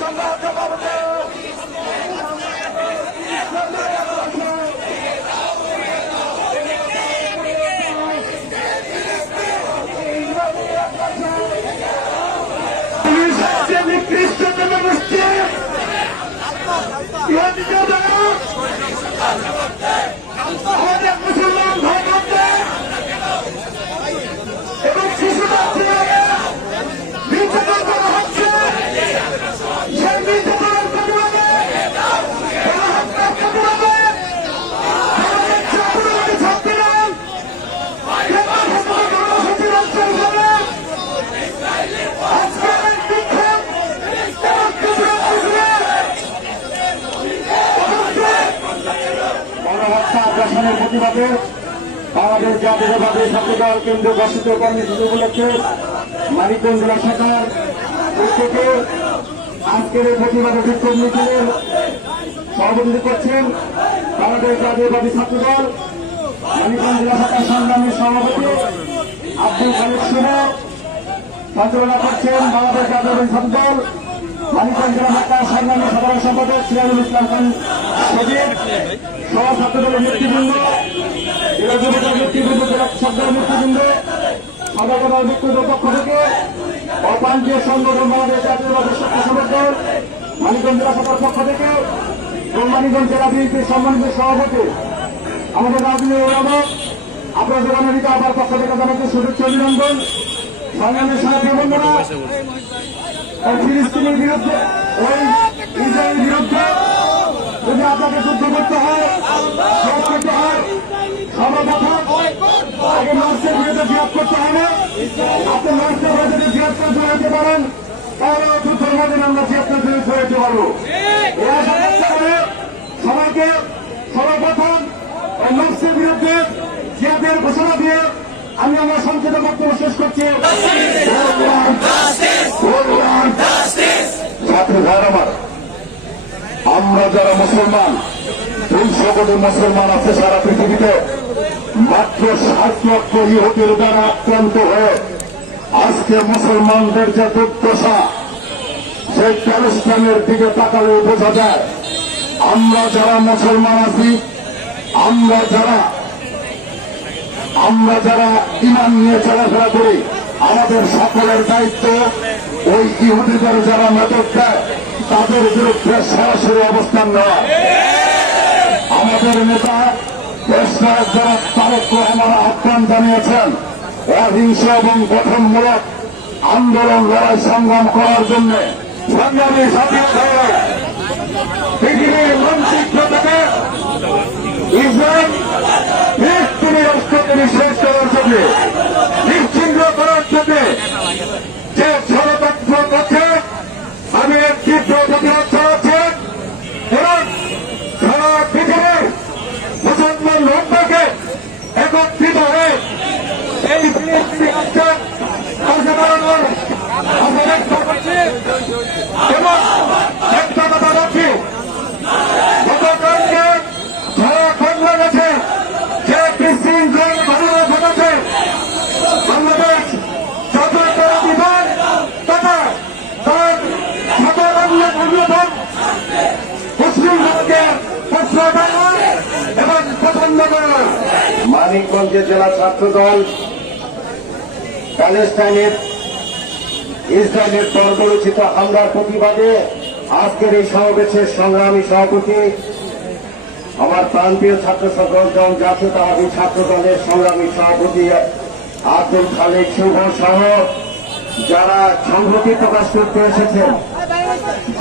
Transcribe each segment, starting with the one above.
Christian প্রতিবাদে বাংলাদেশ জাতীয়তাবাদী ছাত্রদল কেন্দ্র গঠিত কর্মসূচি উপলক্ষে মানিকগঞ্জ জেলা শাখার উদ্যোগে আজকের এই প্রতিবাদে বিক্ষোভ মিছিলে সভাপতিত্ব করছেন বাংলাদেশ জাতীয়তাবাদী ছাত্রদল মানিকগঞ্জ জেলা শাখার সংগ্রামী সভাপতি আব্দুল খালিদ শুভ সঞ্চালনা করছেন বাংলাদেশ জাতীয়তাবাদী ছাত্রদল মানিকগঞ্জ জেলা শাখার সংগ্রামী সাধারণ সম্পাদক সিরাজুল ইসলাম খান সজিব সহ ছাত্রদলের নেতৃবৃন্দ জেলা যুবদল নেতৃবৃন্দ জেলা ছাত্রদল নেতৃবৃন্দ সদরদল ব্যক্তিগত পক্ষ থেকে অপ্রান্তীয় সংগঠন বাংলাদেশ জাতীয়তাবাদী ছাত্র সংগঠন মানিকগঞ্জ জেলা শাখার পক্ষ থেকে এবং মানিকগঞ্জ জেলা বিএনপির সম্মানিত সভাপতি আমাদের রাজনীতি অভিভাবক, আপনাদের আমেরিকা আবার পক্ষ থেকে জানাতে শুভেচ্ছা অভিনন্দন। সংগ্রামের সাথে বন্ধুরা ওই ফিলিস্তিনের বিরুদ্ধে, ওই ইসরায়েলের বিরুদ্ধে যদি আপনাকে যুদ্ধ করতে হয় করতে হয়, সর্বপ্রথম নর্সের বিরুদ্ধে জিহাদ করতে হবে। আপনি নর্সের বিরুদ্ধে জিহাদ করতে হতে পারেন, তাহলে যুদ্ধের মধ্যে আমরা জিহাদ করতে হতে পারব। সবাইকে সর্বপ্রথম ওই নর্সের বিরুদ্ধে জিহাদের ঘোষণা দিয়ে আমি আমার সংক্ষিপ্ত বক্তব্য শেষ করছি। ছাত্র ভাই আমার, আমরা যারা মুসলমান, দুইশো কোটি মুসলমান আছে সারা পৃথিবীতে, মাত্র ষাট লক্ষ ইহুদির দ্বারা আক্রান্ত হয়ে আজকে মুসলমানদের যে দুর্দশা, সেই প্যালেস্টাইনের দিকে তাকালে বোঝা যায়, আমরা যারা মুসলমান আছি, আমরা যারা আমরা যারা ইমান নিয়ে চলাফেরা করি, আমাদের সকলের দায়িত্ব ওই ইহুদিদের যারা মেধক দেয় তাদের বিরুদ্ধে সরাসরি অবস্থান নেওয়া। আমাদের নেতা দেশনায়ক যারা তারক রহমান আহ্বান জানিয়েছেন, অহিংস এবং গঠনমূলক আন্দোলন লড়াই সংগ্রাম করার জন্য সংগ্রামী পৃথিবীর মানচিত্র থেকে ইসরায়েল ফিলিস্তিনি তিনি শেষ করার জন্য নিশ্চিন্ন করার জন্য যে ষড়যন্ত্র করছে আমি এর তীব্র প্রতিরোধ চালাচ্ছি এবং সারা পৃথিবীর মুসলমান লোকদেরকে একত্রিত হয়ে এই ফিলিস্তিনি রাষ্ট্রের পাশে দাঁড়ানোর আমরা ব্যক্ত করছি এবং একটা কথা বলছি গতকালকে যারা খবর গেছে যে বিশৃঙ্খল ঘটনা ঘটেছে বাংলাদেশ জাতীয়তাবাদী বিভাগ তথা তার সকল অন্যতম মুসলিম লীগকে প্রশ্ন এবং পছন্দ করে মানিকগঞ্জ জেলা ছাত্র দল, প্যালেস্টাইনের, ইসরায়েলের বর্বরচিত হামলার প্রতিবাদে আজকের এই সমাবেশের সংগ্রামী সভাপতি, আমার প্রান্তীয় ছাত্র সংগঠন জাতীয়তাবাদী ছাত্র দলের সংগ্রামী সভাপতি আব্দুল খালেক শুভ সহ যারা সংহতি প্রকাশ করতে এসেছেন,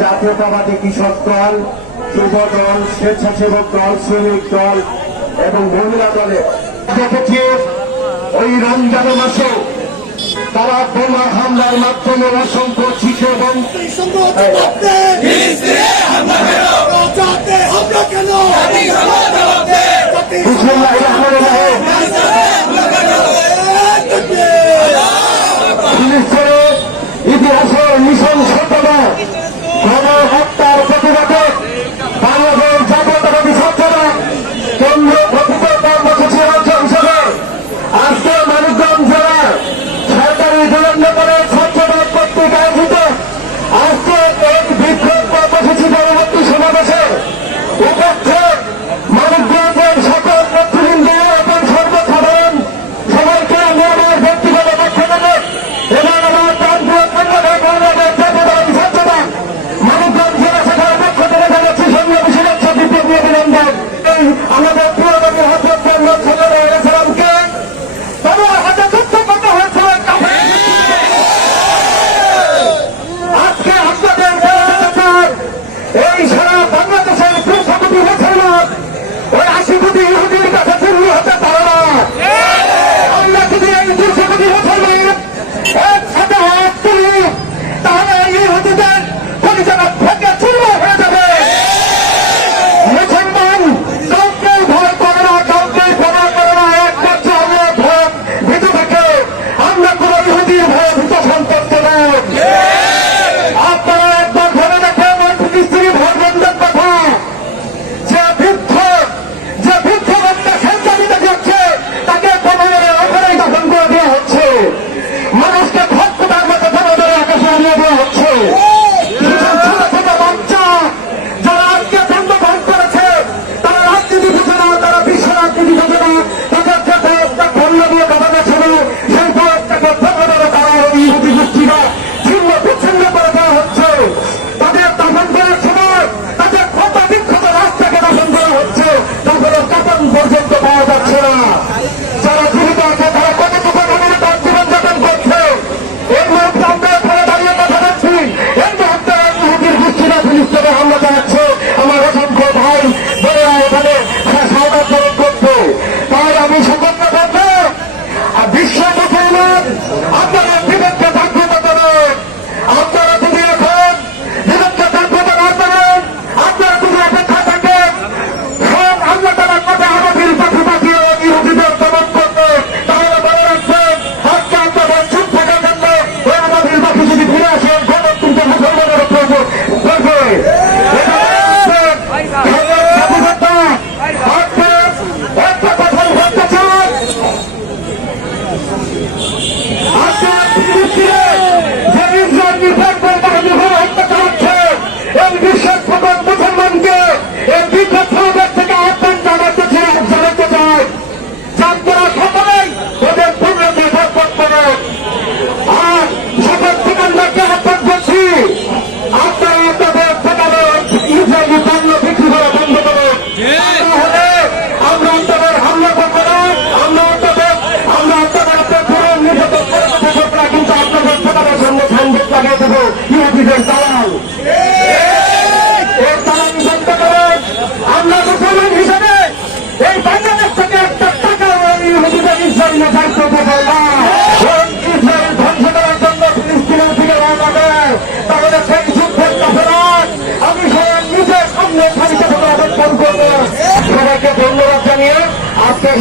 জাতীয়তাবাদী কৃষক দল, যুব দল, স্বেচ্ছাসেবক দল, শ্রমিক দল এবং মহিলা দলে দেখেছি ওই রমজান মাসে তারা বোমা হামলার মাধ্যমে অসংখ্য শিশু এবং বিসমুল্লাহ রহমানির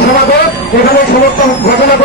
সমাবেশ এখানে সমস্ত ঘোষণা